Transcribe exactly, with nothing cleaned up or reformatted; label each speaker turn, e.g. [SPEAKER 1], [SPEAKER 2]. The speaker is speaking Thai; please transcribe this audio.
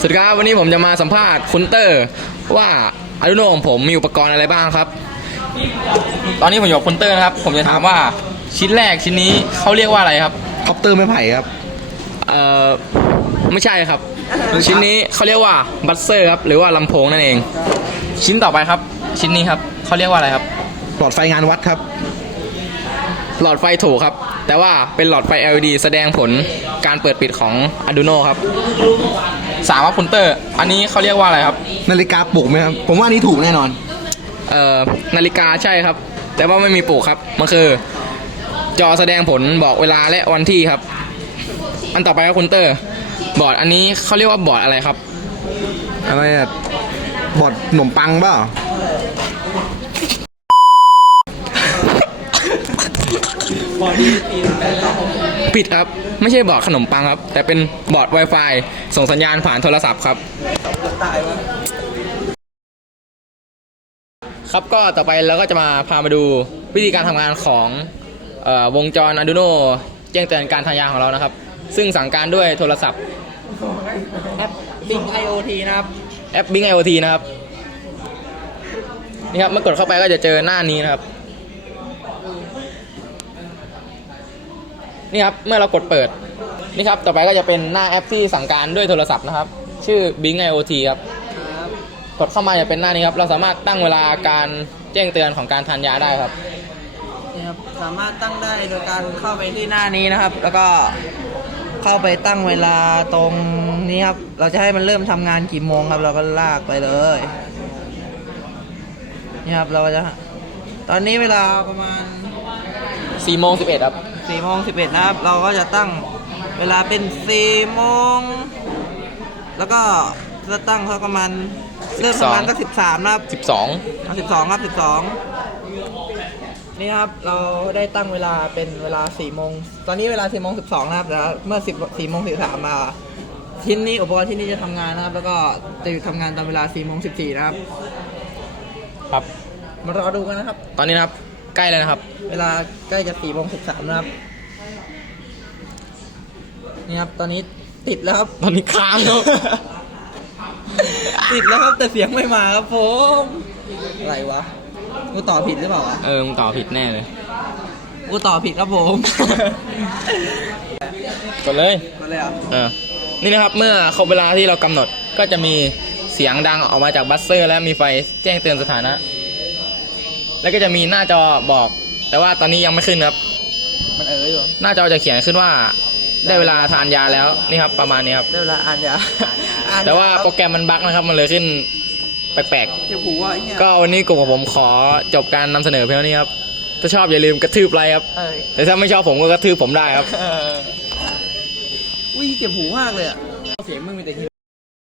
[SPEAKER 1] สวัสดีครับวันนี้ผมจะมาสัมภาษณ์คุณเตอร์ว่า Arduino ของผมมีอุปกรณ์อะไรบ้างครับตอนนี้ผมอยู่กับคุณเตอร์นะครับผมจะถามว่าชิ้นแรกชิ้นนี้เขาเรียกว่าอะไรครับ
[SPEAKER 2] คอปเตอร์ไม้ไผ่ครับ
[SPEAKER 1] เอ่อไม่ใช่ครับชิ้นนี้เขาเรียกว่าบัสเซอร์ครับหรือว่าลำโพงนั่นเองชิ้นต่อไปครับชิ้นนี้ครับเขาเรียกว่าอะไรครับ
[SPEAKER 2] หลอดไฟงานวัดครับ
[SPEAKER 1] หลอดไฟถูกครับแต่ว่าเป็นหลอดไฟ แอล อี ดี แสดงผลการเปิดปิดของ Arduino ครับสามครับคุณเตอร์อันนี้เขาเรียกว่าอะไรครับ
[SPEAKER 2] นาฬิกาปลุกไหมครับผมว่านี้ถูกแน่นอน
[SPEAKER 1] เอ่อนาฬิกาใช่ครับแต่ว่าไม่มีปลุกครับมันคือจอแสดงผลบอกเวลาและวันที่ครับอันต่อไปครับคุณเตอร์บอร์ดอันนี้เขาเรียกว่าบอร์ดอะไรครับ
[SPEAKER 2] อะไรอะบอร์ดขนมปังเปล่า
[SPEAKER 1] ผิดครับไม่ใช่บอร์ดขนมปังครับแต่เป็นบอร์ด Wi-Fi ส่งสัญญาณผ่านโทรศัพท์ครับครับก็ต่อไปเราก็จะมาพามาดูวิธีการทำงานของเอ่อวงจร Arduino แจ้งเตือนการทำงานของเรานะครับซึ่งสั่งการด้วยโทรศัพท์
[SPEAKER 3] แอป Bing ไอ โอ ที นะครับ
[SPEAKER 1] แอป Bing ไอ โอ ที นะครับนี่ครับเมื่อกดเข้าไปก็จะเจอหน้านี้นะครับนี่ครับเมื่อเรากดเปิดนี่ครับต่อไปก็จะเป็นหน้าแอปที่สั่งการด้วยโทรศัพท์นะครับชื่อ Bing ไอ โอ ที ครับกดเข้ามาจะเป็นหน้านี้ครับเราสามารถตั้งเวลาการแจ้งเตือนของการทานยาได้ครับ
[SPEAKER 3] นี่ครับสามารถตั้งได้โดยการเข้าไปที่หน้านี้นะครับ แล้วก็เข้าไปตั้งเวลาตรงนี้ครับเราจะให้มันเริ่มทำงานกี่โมงครับเราก็ลากไปเลยนี่ครับเราจะตอนนี้เวลาประมาณ
[SPEAKER 1] สี่โมงสิบเอ็ดครับ
[SPEAKER 3] สี่โมงสิบเอ็ดนะครับเราก็จะตั้งเวลาเป็นสี่โมงแล้วก็จะตั้งเขาประมาณเริ่มทำงานสักสิบสามนะครับ
[SPEAKER 1] สิบสอง
[SPEAKER 3] สิบสองครับสิบสองนี่ครับเราได้ตั้งเวลาเป็นเวลาสี่โมงตอนนี้เวลาสี่โมงสิบสองนะครับแล้วเมื่อสิบสี่โมงสี่สามมาชิ้นนี้อุปกรณ์ที่นี่จะทำงานนะครับแล้วก็จะหยุดทำงานตอนเวลาสี่โมงสิบสี่นะครับ
[SPEAKER 1] ครับ
[SPEAKER 3] มารอดูกันนะครับ
[SPEAKER 1] ตอนนี้นะครับใกล้แล้วนะครับ
[SPEAKER 3] เวลาใกล้จะสี่โมงสิบสามนะครับนี่ครับตอนนี้ติดแล้วครับ
[SPEAKER 1] ตอนนี้ค้างแล้ว
[SPEAKER 3] ติดแล้วครับแต่เสียงไม่มาครับผมอะไรวะกูต่อผิดหรือเปล่าวะ
[SPEAKER 1] เออมึงต่อผิดแน่เลย
[SPEAKER 3] กูต่อผิดครับผม
[SPEAKER 1] กดเลย
[SPEAKER 3] กดเลยอ่ะ
[SPEAKER 1] เออนี่นะครับเมื่อครบเวลาที่เรากำหนดก็จะมีเสียงดังออกมาจากบัสเซอร์และมีไฟแจ้งเตือนสถานะแล้วก็จะมีหน้าจอบอกแต่ว่าตอนนี้ยังไม่ขึ้นครับ
[SPEAKER 3] มันเอออยู่
[SPEAKER 1] หน้าจอจะเขียนขึ้นว่าได้เวลาทานยาแล้วนี่ครับประมาณนี้ครับ
[SPEAKER 3] ได้เวลาอ่านยา
[SPEAKER 1] แต่ว่าโปรแกรมมันบั๊กนะครับมันเลยขึ้นแปลก
[SPEAKER 3] ๆเจ็บหูอ่ะ
[SPEAKER 1] ก็วันนี้กลุ่มของผมขอจบการนำเสนอเพียงเท่านี้ครับถ้าชอบอย่าลืมกระทืบไลค์ครับแต่ถ้าไม่ชอบผมก็กระทืบผมได้ครับ
[SPEAKER 3] อุ้ยเจ็บหูมากเลยอ่ะเสียงมึงมีแต่ที